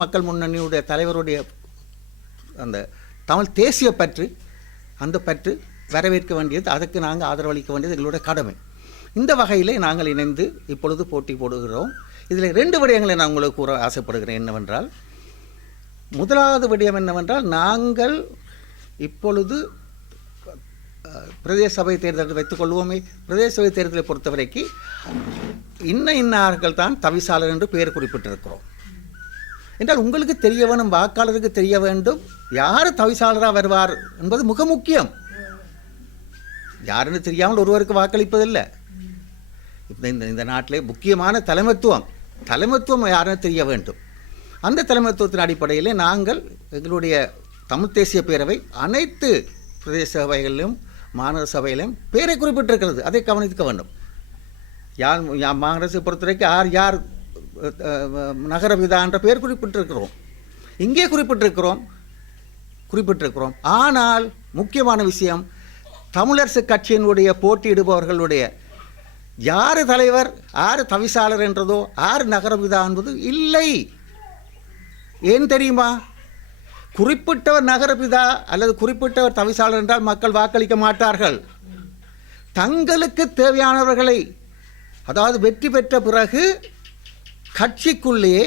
மக்கள் முன்னணியுடைய தலைவருடைய அந்த தமிழ் தேசிய பற்று அந்த பற்று வரவேற்க வேண்டியது அதற்கு நாங்கள் ஆதரவளிக்க வேண்டியது எங்களுடைய கடமை. இந்த வகையிலே நாங்கள் இணைந்து இப்பொழுது போட்டி போடுகிறோம். இதில் ரெண்டு விடயங்களை நான் உங்களுக்கு கூற ஆசைப்படுகிறேன். என்னவென்றால் முதலாவது விடயம் என்னவென்றால் நாங்கள் இப்பொழுது பிரதேச சபை தேர்தல் வைத்துக்கொள்வோமே பிரதேச சபை தேர்தலை பொறுத்தவரைக்கு இன்ன இன்னார்கள் தான் தவிசாளர் என்று பெயர் குறிப்பிட்டிருக்கிறோம். என்றால் உங்களுக்கு தெரிய வேணும் வாக்காளருக்கு தெரிய வேண்டும். யார் தவிசாளராக வருவார் என்பது மிக முக்கியம். யாருன்னு தெரியாமல் ஒருவருக்கு வாக்களிப்பதில்லை. இந்த இந்த இந்த நாட்டிலே முக்கியமான தலைமைத்துவம் தலைமைத்துவம் யாருன்னு தெரிய வேண்டும். அந்த தலைமைத்துவத்தின் அடிப்படையிலே நாங்கள் எங்களுடைய தமிழ் தேசிய பேரவை அனைத்து பிரதேச சபைகளிலும் மாநகர சபையிலும் பேரை குறிப்பிட்டிருக்கிறது. அதை கவனிக்க வேண்டும். யார் யா- மாநகரசை பொறுத்தவரைக்கும் யார் யார் அஹ், நகரபிதா என்ற பெயர் குறிப்பிட்டிருக்கிறோம். இங்கே குறிப்பிட்டிருக்கிறோம் குறிப்பிட்டிருக்கிறோம். ஆனால் முக்கியமான விஷயம் தமிழரசு கட்சியினுடைய போட்டியிடுபவர்களுடைய யார் தலைவர் யார் தவிசாளர் என்றதோ யார் நகரபிதா என்பது இல்லை. ஏன் தெரியுமா? குறிப்பிட்டவர் நகரபிதா அல்லது குறிப்பிட்டவர் தவிசாளர் என்றால் மக்கள் வாக்களிக்க மாட்டார்கள். தங்களுக்கு தேவையானவர்களை அதாவது வெற்றி பெற்ற பிறகு கட்சிக்குள்ளேயே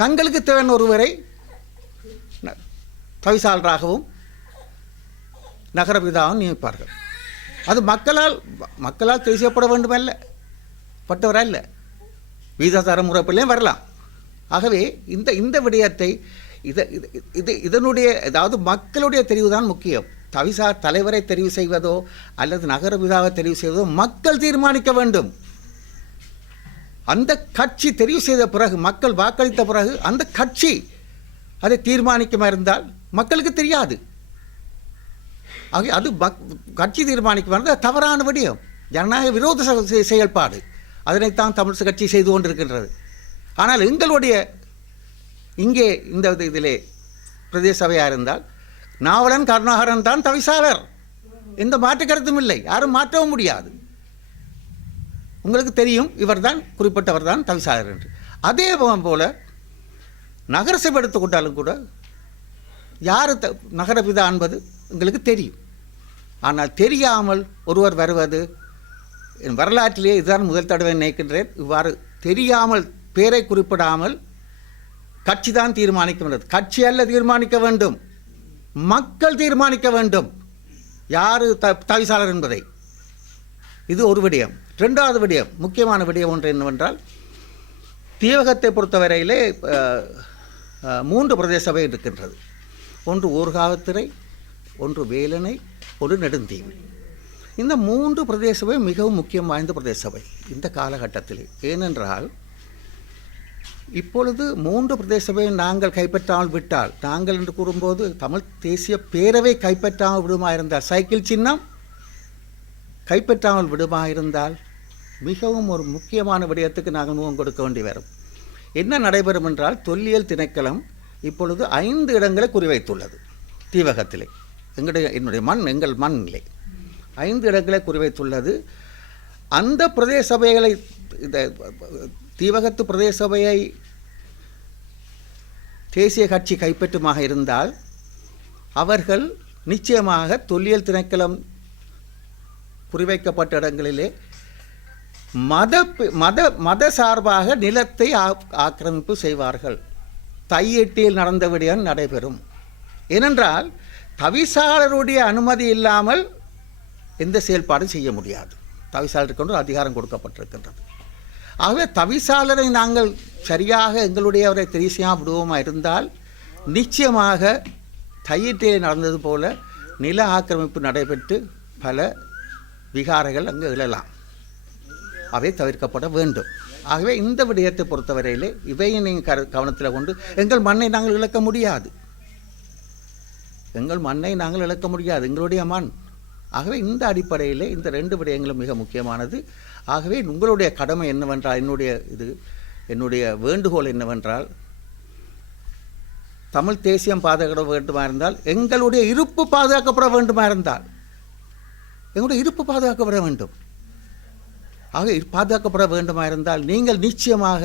தங்களுக்கு தேவையான ஒருவரை தவிசாளராகவும் தவிசாளராகவும் நகரபிதாவும் நியமிப்பார்கள். அது மக்களால் மக்களால் தேசியப்பட செய்யப்பட வேண்டுமல்ல. பட்டவராக இல்லை வீதாசார முறைப்பிலையும் வரலாம். ஆகவே இந்த இந்த விடயத்தை இதை இது இது இதனுடைய அதாவது மக்களுடைய தெரிவு தான் முக்கியம். தவிசார் தலைவரை தெரிவு செய்வதோ அல்லது நகர விதாவை தெரிவு செய்வதோ மக்கள் தீர்மானிக்க வேண்டும். அந்த கட்சி தெரிவு செய்த பிறகு மக்கள் வாக்களித்த பிறகு அந்த கட்சி அதை தீர்மானிக்கமாக இருந்தால் மக்களுக்கு தெரியாது. ஆக அது மக் கட்சி தீர்மானிக்குமா இருந்தால் தவறான விடயம். ஜனநாயக விரோத செயல்பாடு. அதனைத்தான் தமிழ் கட்சி செய்து கொண்டிருக்கின்றது. ஆனால் எங்களுடைய இங்கே இந்த இது- இதிலே பிரதேச சபையாக இருந்தால் நாவலன் கருணாகரன் தான் தவிசாளர். எந்த மாற்று கருத்தும் இல்லை. யாரும் மாற்றவும் முடியாது. உங்களுக்கு தெரியும் இவர்தான் குறிப்பிட்டவர் தான் தவிசாளர் என்று. அதே போல் நகரசபை எடுத்துக்கொண்டாலும் கூட யார் த நகரபிதா என்பது உங்களுக்கு தெரியும். ஆனால் தெரியாமல் ஒருவர் வருவது என் வரலாற்றிலே இதுதான் முதல் தடவை நினைக்கின்றேன். இவ்வாறு தெரியாமல் பேரை குறிப்பிடாமல் கட்சி தான் தீர்மானிக்க வேண்டும். கட்சி அல்ல தீர்மானிக்க வேண்டும். மக்கள் தீர்மானிக்க வேண்டும். யார் த தவிசாளர் என்பதை. இது ஒரு விடயம். ரெண்டாவது விடயம் முக்கியமான விடயம் ஒன்று என்னவென்றால் தீவகத்தை பொறுத்தவரையிலே மூன்று பிரதேச சபை இருக்கின்றது. ஒன்று ஊர்காவத்துறை ஒன்று வேலனை ஒன்று நெடுந்தீவு. இந்த மூன்று பிரதேச சபை மிகவும் முக்கியம் வாய்ந்த பிரதேச சபை இந்த காலகட்டத்தில். ஏனென்றால் இப்பொழுது மூன்று பிரதேச சபையை நாங்கள் கைப்பற்றாமல் விட்டால் நாங்கள் என்று கூறும்போது தமிழ் தேசிய பேரவை கைப்பற்றாமல் விடுமா இருந்தால் சைக்கிள் சின்னம் கைப்பற்றாமல் விடுமா இருந்தால் மிகவும் ஒரு முக்கியமான விடயத்துக்கு நாங்கள் முகம் கொடுக்க வேண்டி வரும். என்ன நடைபெறும் என்றால் தொல்லியல் திணைக்களம் இப்பொழுது ஐந்து இடங்களை குறிவைத்துள்ளது. தீவகத்திலே. எங்களுடைய என்னுடைய மண் எங்கள் மண் இல்லை ஐந்து இடங்களை குறிவைத்துள்ளது. அந்த பிரதேச சபைகளை இந்த தீவகத்து பிரதேச சபையை தேசிய கட்சி கைப்பற்றுமாக இருந்தால் அவர்கள் நிச்சயமாக தொல்லியல் திணைக்களம் குறிவைக்கப்பட்ட இடங்களிலே மத மத மத சார்பாக நிலத்தை ஆ- ஆக்கிரமிப்பு செய்வார்கள். தையெட்டியில் நடந்த விடயம் நடைபெறும். ஏனென்றால் தவிசாளருடைய அனுமதி இல்லாமல் எந்த செயல்பாடும் செய்ய முடியாது. தவிசாளருக்கு ஒன்று அதிகாரம் கொடுக்கப்பட்டிருக்கின்றது. ஆகவே தவிசாளரை நாங்கள் சரியாக எங்களுடையவரை தெரிவு விடுவோமா இருந்தால் நிச்சயமாக தையிட்டே நடந்தது போல நில ஆக்கிரமிப்பு நடைபெற்று பல விகாரைகள் அங்கு எழலாம். அவை தவிர்க்கப்பட வேண்டும். ஆகவே இந்த விடயத்தை பொறுத்தவரையிலே இவையை நீங்கள் கரு கவனத்தில் கொண்டு எங்கள் மண்ணை நாங்கள் இழக்க முடியாது. எங்கள் மண்ணை நாங்கள் இழக்க முடியாது. எங்களுடைய மண். ஆகவே இந்த அடிப்படையிலே இந்த ரெண்டு விடயங்களும் மிக முக்கியமானது. ஆகவே உங்களுடைய கடமை என்னவென்றால் என்னுடைய இது என்னுடைய வேண்டுகோள் என்னவென்றால் தமிழ் தேசியம் பாதுகாக்கப்பட வேண்டுமா இருந்தால் எங்களுடைய இருப்பு பாதுகாக்கப்பட வேண்டுமா இருந்தால் எங்களுடைய இருப்பு பாதுகாக்கப்பட வேண்டும். ஆக பாதுகாக்கப்பட வேண்டுமா இருந்தால் நீங்கள் நிச்சயமாக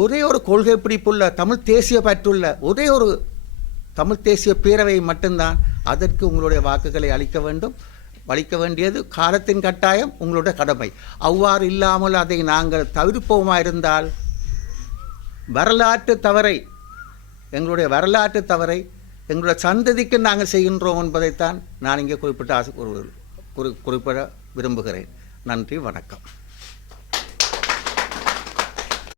ஒரே ஒரு கொள்கை பிடிப்புள்ள தமிழ் தேசிய பற்றுள்ள ஒரே ஒரு தமிழ் தேசிய பேரவை மட்டும்தான் அதற்கு உங்களுடைய வாக்குகளை அளிக்க வேண்டும். அளிக்க வேண்டியது காலத்தின் கட்டாயம் உங்களுடைய கடமை. அவ்வாறு இல்லாமல் அதை நாங்கள் தவிர்ப்போமா இருந்தால் வரலாற்று தவறை எங்களுடைய வரலாற்று தவறை எங்களுடைய சந்ததிக்கு நாங்கள் செய்கின்றோம் என்பதைத்தான் நான் இங்கே குறிப்பிட்ட ஆசை குறி குறிப்பிட விரும்புகிறேன். நன்றி வணக்கம்.